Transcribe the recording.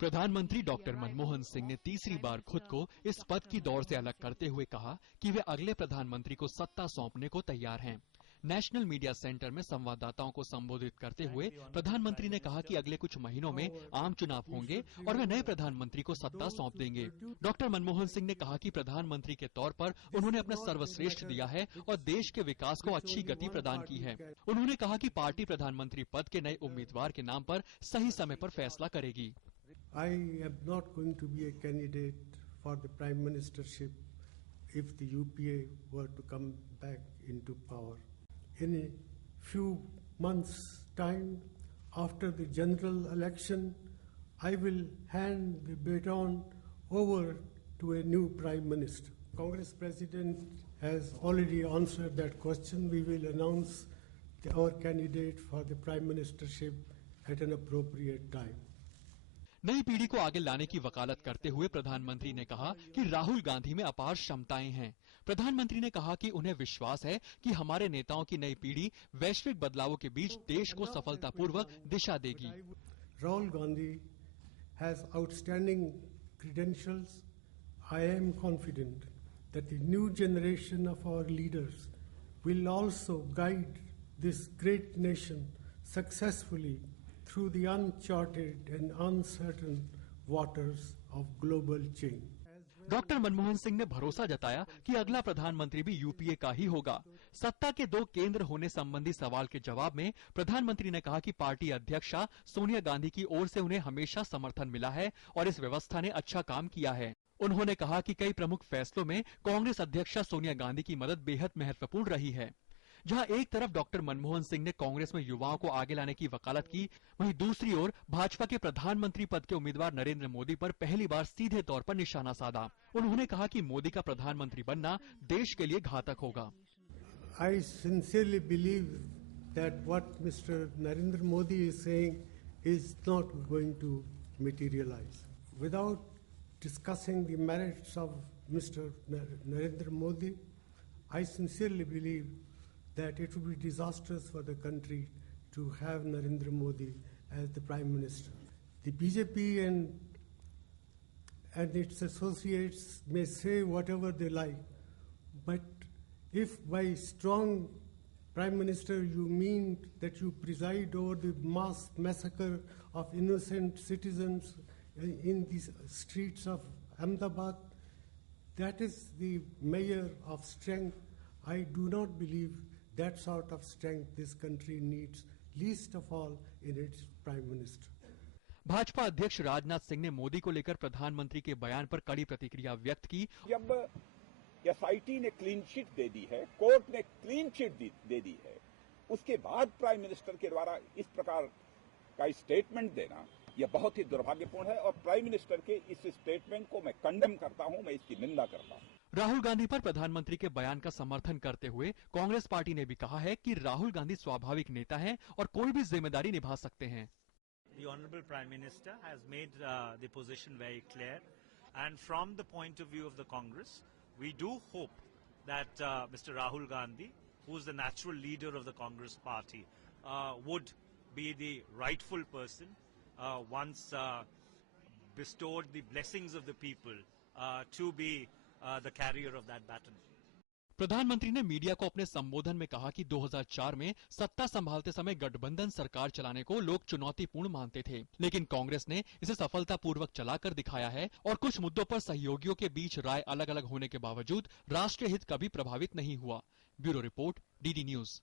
प्रधानमंत्री डॉक्टर मनमोहन सिंह ने तीसरी बार खुद को इस पद की दौड़ से अलग करते हुए कहा कि वे अगले प्रधानमंत्री को सत्ता सौंपने को तैयार हैं। नेशनल मीडिया सेंटर में संवाददाताओं को संबोधित करते हुए प्रधानमंत्री ने कहा कि अगले कुछ महीनों में आम चुनाव होंगे और वे नए प्रधानमंत्री को सत्ता सौंप देंगे। डॉक्टर मनमोहन सिंह ने कहा कि प्रधानमंत्री के तौर पर उन्होंने अपना सर्वश्रेष्ठ दिया है और देश के विकास को अच्छी गति प्रदान की है। उन्होंने कहा कि पार्टी प्रधानमंत्री पद के नए उम्मीदवार के नाम पर सही समय पर फैसला करेगी। I am not going to be a candidate for the Prime Ministership if the UPA were to come back into power. In a few months' time, after the general election, I will hand the baton over to a new Prime Minister. Congress President has already answered that question. We will announce our candidate for the Prime Ministership at an appropriate time. नई पीढ़ी को आगे लाने की वकालत करते हुए प्रधानमंत्री ने कहा कि राहुल गांधी में अपार क्षमताएं हैं। प्रधानमंत्री ने कहा कि उन्हें विश्वास है कि हमारे नेताओं की नई पीढ़ी वैश्विक बदलावों के बीच देश को सफलतापूर्वक दिशा देगी। Rahul Gandhi has outstanding credentials. I am confident that the new generation of our leaders will also guide this great nation successfully through the uncharted and uncertain waters of global change. Doctor Manmohan Singh ने भरोसा जताया कि अगला प्रधानमंत्री भी यूपीए का ही होगा। सत्ता के 2 केंद्र होने संबंधी सवाल के जवाब में प्रधानमंत्री ने कहा कि पार्टी अध्यक्षा सोनिया गांधी की ओर से उन्हें हमेशा समर्थन मिला है और इस व्यवस्था ने अच्छा काम किया है। उन्होंने कहा कि कई प्रमुख फैसलों में कांग्रेस अध्यक्षा सोनिया गांधी की मदद बेहद महत्वपूर्ण रही है। जहां एक तरफ डॉक्टर मनमोहन सिंह ने कांग्रेस में युवाओं को आगे लाने की वकालत की, वहीं दूसरी ओर भाजपा के प्रधानमंत्री पद के उम्मीदवार नरेंद्र मोदी पर पहली बार सीधे तौर पर निशाना साधा। उन्होंने कहा कि मोदी का प्रधानमंत्री बनना देश के लिए घातक होगा। I sincerely believe that what Mr. Narendra Modi is saying is not going to materialize. Without discussing the merits of Mr. Narendra Modi, I sincerely believe that it would be disastrous for the country to have Narendra Modi as the Prime Minister. The BJP and its associates may say whatever they like, but if by strong Prime Minister you mean that you preside over the mass massacre of innocent citizens in the streets of Ahmedabad, that is the measure of strength. I do not believe that sort of strength this country needs, least of all in its Prime Minister. Bhajpa अध्यक्ष राजनाथ सिंह ने मोदी को लेकर प्रधानमंत्री के बयान पर कड़ी प्रतिक्रिया व्यक्त की। जब एसआईटी ने क्लीन चिट दे दी है, कोर्ट ने क्लीन चिट दे दी है, उसके बाद प्राइम मिनिस्टर के द्वारा इस प्रकार का स्टेटमेंट देना यह बहुत ही दुर्भाग्यपूर्ण है और प्राइम मिनिस्टर के इस स्टेटमेंट को मैं कंडेम करता हूं, मैं इसकी निंदा करता हूं। राहुल गांधी पर प्रधानमंत्री के बयान का समर्थन करते हुए कांग्रेस पार्टी ने भी कहा है कि राहुल गांधी स्वाभाविक नेता हैं और कोई भी जिम्मेदारी निभा सकते हैं। The Honorable Prime Minister has made the position very clear, and from the point of view of the Congress, we do hope that Mr. Rahul Gandhi, who is the natural leader of the Congress party, would be the rightful person once bestowed the blessings of the people to be the carrier of that baton. प्रधानमंत्री ने media को अपने संबोधन में कहा कि 2004 में सत्ता संभालते समय गठबंधन सरकार चलाने को लोग चुनौतीपूर्ण मानते थे, लेकिन कांग्रेस ने इसे सफलतापूर्वक चलाकर दिखाया है और कुछ मुद्दों पर सहयोगियों के बीच राय अलग अलग होने के बावजूद राष्ट्रीय हित कभी प्रभावित नहीं हुआ। Bureau report, DD news.